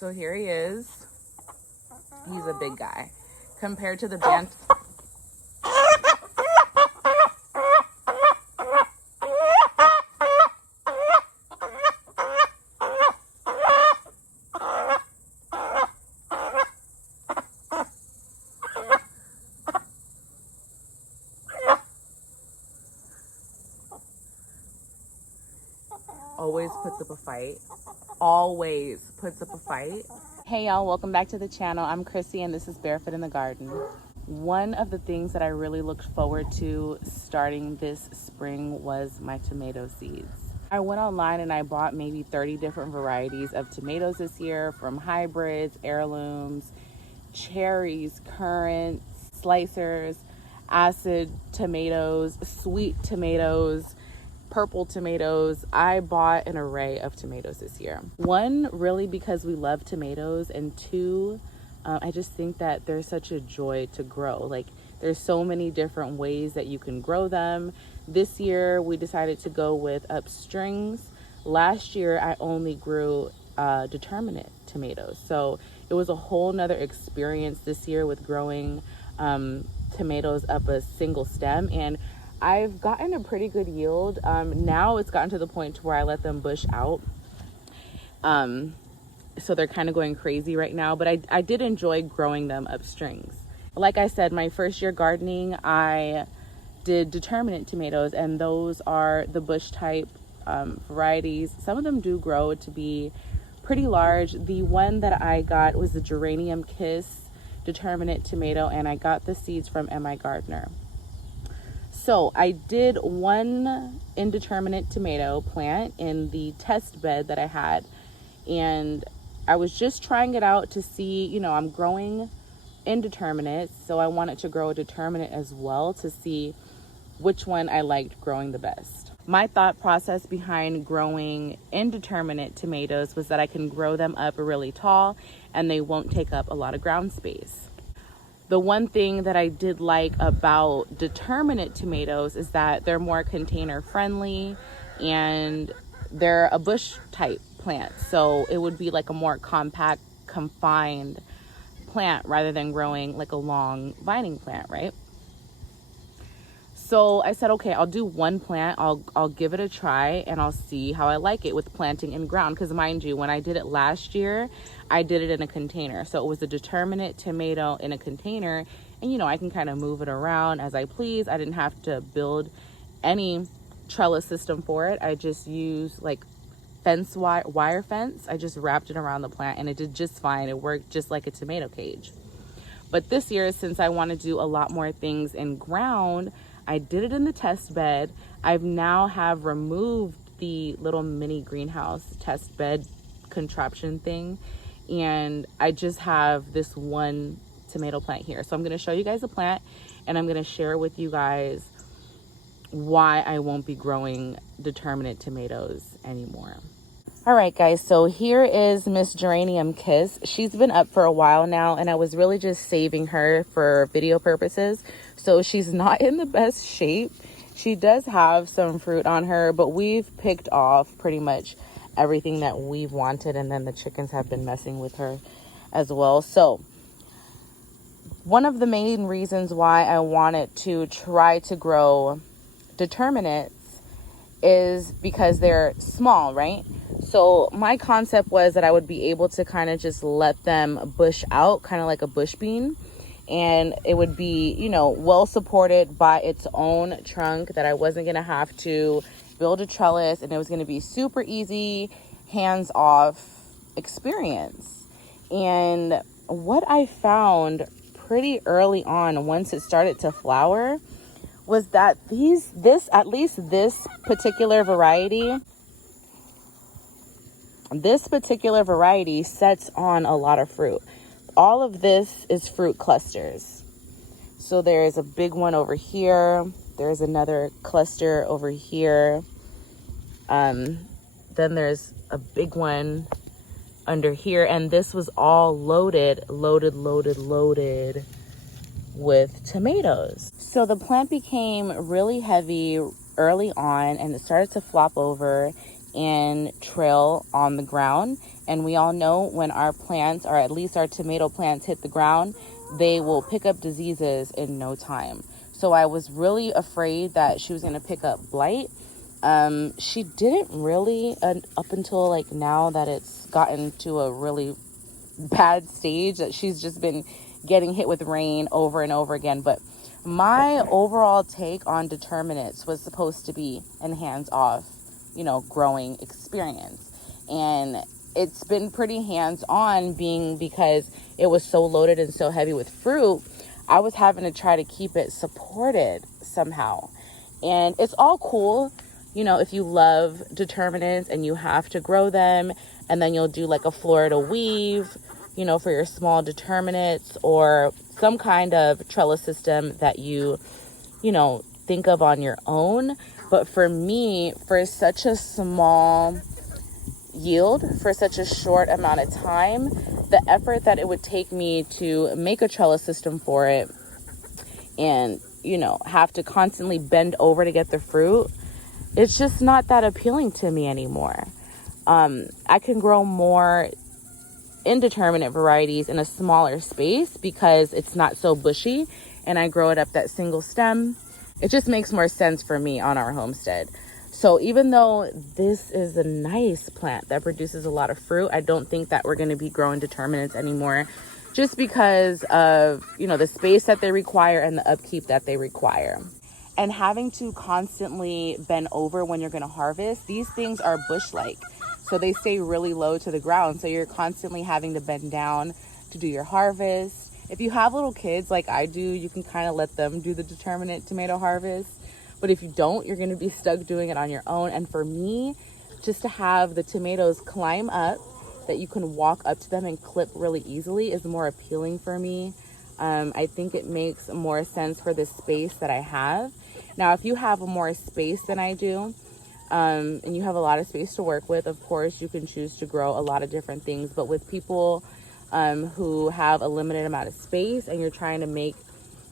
So here he is. He's a big guy. Compared to the band... Always puts up a fight. Always puts up a fight. Hey y'all, welcome back to the channel. I'm Chrissy and this is Barefoot in the Garden. One of the things that I really looked forward to starting this spring was my tomato seeds. I went online and I bought maybe 30 different varieties of tomatoes this year, from hybrids, heirlooms, cherries, currants, slicers, acid tomatoes, sweet tomatoes, purple tomatoes. I bought an array of tomatoes this year. One, really because we love tomatoes, and two, I just think that they're such a joy to grow. Like, there's so many different ways that you can grow them. This year we decided to go with upstrings. Last year I only grew Determinate tomatoes, so it was a whole nother experience this year with growing tomatoes up a single stem, and I've gotten a pretty good yield. Now it's gotten to the point to where I let them bush out. So they're kind of going crazy right now, but I did enjoy growing them up strings. Like I said, my first year gardening, I did Determinate tomatoes, and those are the bush type varieties. Some of them do grow to be pretty large. The one that I got was the Geranium Kiss Determinate tomato, and I got the seeds from M.I. Gardener. So I did one indeterminate tomato plant in the test bed that I had, and I was just trying it out to see, you know, I'm growing indeterminate, so I wanted to grow a determinate as well to see which one I liked growing the best. My thought process behind growing indeterminate tomatoes was that I can grow them up really tall and they won't take up a lot of ground space. The one thing that I did like about determinate tomatoes is that they're more container friendly and they're a bush type plant. So it would be like a more compact, confined plant rather than growing like a long vining plant, right? So I said, okay, I'll do one plant. I'll give it a try and I'll see how I like it with planting in ground. Because mind you, when I did it last year, I did it in a container. So it was a determinate tomato in a container. And, you know, I can kind of move it around as I please. I didn't have to build any trellis system for it. I just used like wire fence. I just wrapped it around the plant and it did just fine. It worked just like a tomato cage. But this year, since I want to do a lot more things in ground, I did it in the test bed. I've now have removed the little mini greenhouse test bed contraption thing, and I just have this one tomato plant here. So I'm going to show you guys the plant, and I'm going to share with you guys why I won't be growing determinate tomatoes anymore. All right, guys, so here is Miss Geranium Kiss. She's been up for a while now, and I was really just saving her for video purposes. So she's not in the best shape. She does have some fruit on her, but we've picked off pretty much everything that we've wanted, and then the chickens have been messing with her as well. So one of the main reasons why I wanted to try to grow determinates is because they're small, right? So my concept was that I would be able to kind of just let them bush out, kind of like a bush bean. And it would be, you know, well supported by its own trunk, that I wasn't going to have to build a trellis, and it was going to be super easy, hands-off experience. And what I found pretty early on, once it started to flower, was that at least this particular variety sets on a lot of fruit. All of this is fruit clusters. So there's a big one over here. There's another cluster over here. Then there's a big one under here. And this was all loaded with tomatoes. So the plant became really heavy early on, and it started to flop over. and trail on the ground. And we all know when our plants, or at least our tomato plants, hit the ground, they will pick up diseases in no time. So I was really afraid that she was going to pick up blight. She didn't really, up until like now that it's gotten to a really bad stage, that she's just been getting hit with rain over and over again. But my overall take on Determinates was supposed to be an hands-off, growing experience. And it's been pretty hands-on, being because it was so loaded and so heavy with fruit. I was having to try to keep it supported somehow. And it's all cool, if you love Determinants and you have to grow them, and then you'll do like a Florida weave, for your small Determinates, or some kind of trellis system that you think of on your own. But for me, for such a small yield, for such a short amount of time, the effort that it would take me to make a trellis system for it, and have to constantly bend over to get the fruit, it's just not that appealing to me anymore. I can grow more indeterminate varieties in a smaller space because it's not so bushy, and I grow it up that single stem. It just makes more sense for me on our homestead. So even though this is a nice plant that produces a lot of fruit, I don't think that we're going to be growing Determinants anymore, just because of, the space that they require and the upkeep that they require. And having to constantly bend over when you're going to harvest, these things are bush-like. So they stay really low to the ground. So you're constantly having to bend down to do your harvest. If you have little kids like I do, you can kind of let them do the Determinate tomato harvest. But if you don't, you're going to be stuck doing it on your own. And for me, just to have the tomatoes climb up, that you can walk up to them and clip really easily, is more appealing for me. I think it makes more sense for the space that I have. Now, if you have more space than I do, and you have a lot of space to work with, of course, you can choose to grow a lot of different things. But with people who have a limited amount of space, and you're trying to make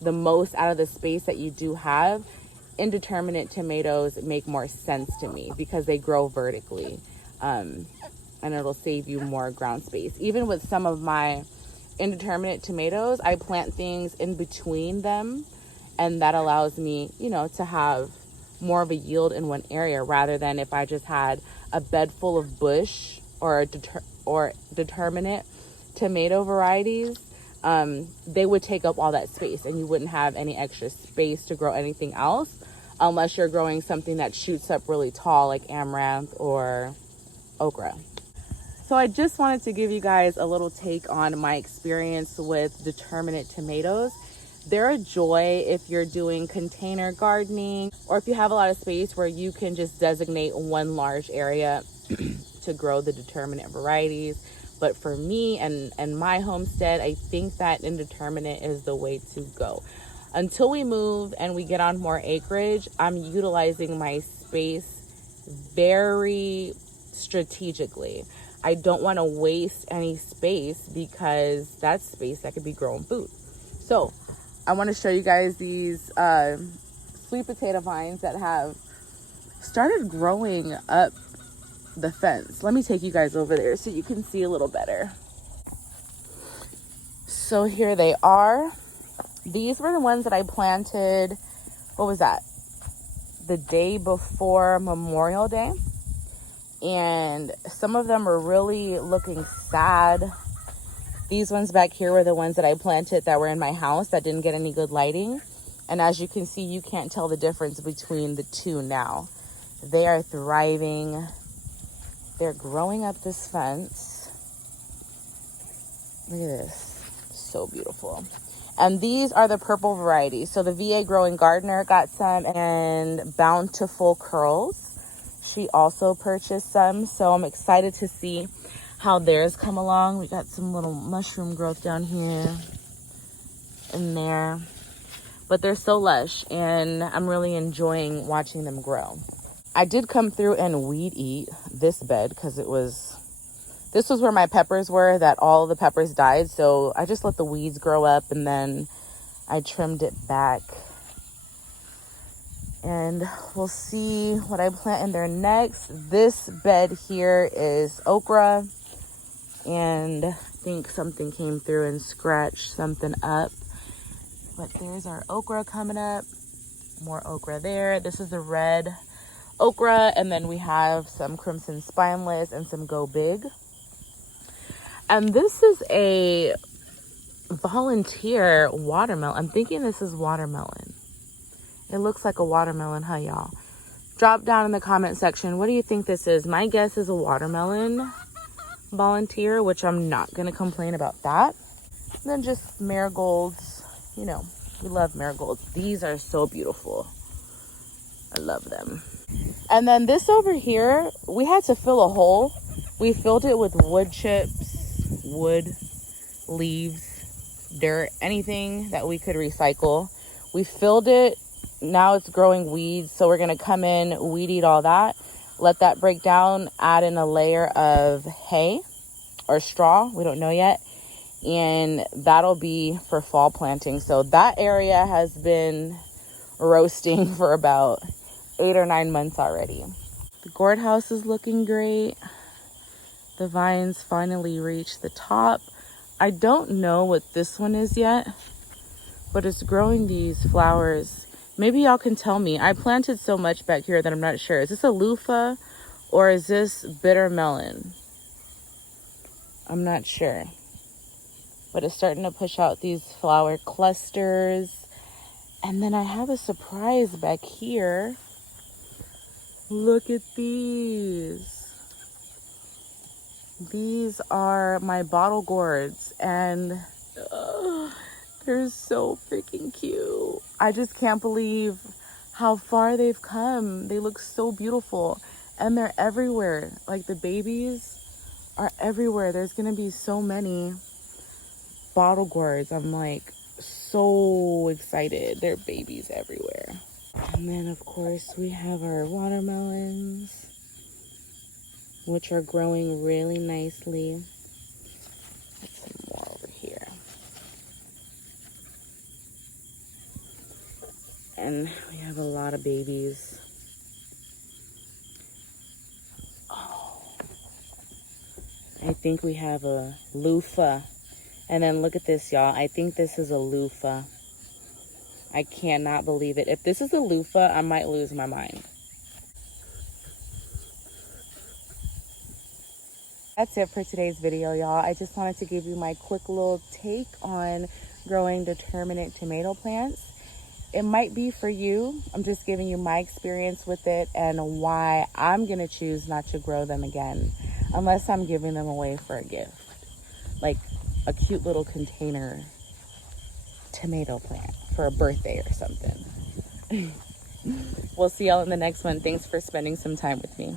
the most out of the space that you do have, indeterminate tomatoes make more sense to me because they grow vertically, and it'll save you more ground space. Even with some of my indeterminate tomatoes, I plant things in between them, and that allows me, to have more of a yield in one area, rather than if I just had a bed full of bush or determinate tomato varieties. They would take up all that space, and you wouldn't have any extra space to grow anything else, unless you're growing something that shoots up really tall like amaranth or okra. So I just wanted to give you guys a little take on my experience with Determinate tomatoes. They're a joy if you're doing container gardening, or if you have a lot of space where you can just designate one large area to grow the Determinate varieties. But for me and my homestead, I think that indeterminate is the way to go. Until we move and we get on more acreage, I'm utilizing my space very strategically. I don't want to waste any space, because that's space that could be growing food. So I want to show you guys these sweet potato vines that have started growing up the fence. Let me take you guys over there so you can see a little better. So here they are. These were the ones that I planted, what was that? The day before Memorial Day. And some of them were really looking sad. These ones back here were the ones that I planted that were in my house that didn't get any good lighting. And as you can see, you can't tell the difference between the two now. They are thriving. They're growing up this fence. Look at this. So beautiful. And these are the purple varieties. So the VA Growing Gardener got some, and Bountiful Curls, she also purchased some. So I'm excited to see how theirs come along. We got some little mushroom growth down here and there. But they're so lush, and I'm really enjoying watching them grow. I did come through and weed eat this bed because this was where my peppers were, that all the peppers died. So I just let the weeds grow up, and then I trimmed it back. And we'll see what I plant in there next. This bed here is okra, and I think something came through and scratched something up. But there's our okra coming up. More okra there. This is the red okra, and then we have some crimson spineless and some go big. And this is a volunteer watermelon. I'm thinking this is watermelon. It looks like a watermelon, huh, y'all? Drop down in the comment section, what do you think this is? My guess is a watermelon volunteer, which I'm not gonna complain about that. And then just marigolds. You know, we love marigolds. These are so beautiful. I love them. And then this over here, we had to fill a hole. We filled it with wood chips, wood, leaves, dirt, anything that we could recycle. We filled it. Now it's growing weeds, so we're gonna come in, weed eat all that, let that break down, add in a layer of hay or straw, we don't know yet, and that'll be for fall planting. So that area has been roasting for about 8 or 9 months already. The gourd house is looking great. The vines finally reached the top. I don't know what this one is yet, but it's growing these flowers. Maybe y'all can tell me. I planted so much back here that I'm not sure. Is this a loofah or is this bitter melon? I'm not sure. But it's starting to push out these flower clusters. And then I have a surprise back here. Look at these. These are my bottle gourds, and they're so freaking cute. I just can't believe how far they've come. They look so beautiful, and they're everywhere. Like, the babies are everywhere. There's gonna be so many bottle gourds. I'm like so excited. There are babies everywhere. And then of course we have our watermelons, which are growing really nicely. Put some more over here. And we have a lot of babies. Oh, I think we have a loofah. And then look at this, y'all. I think this is a loofah. I cannot believe it. If this is a loofah, I might lose my mind. That's it for today's video, y'all. I just wanted to give you my quick little take on growing determinate tomato plants. It might be for you. I'm just giving you my experience with it and why I'm gonna choose not to grow them again, unless I'm giving them away for a gift, like a cute little container tomato plant for a birthday or something. We'll see y'all in the next one. Thanks for spending some time with me.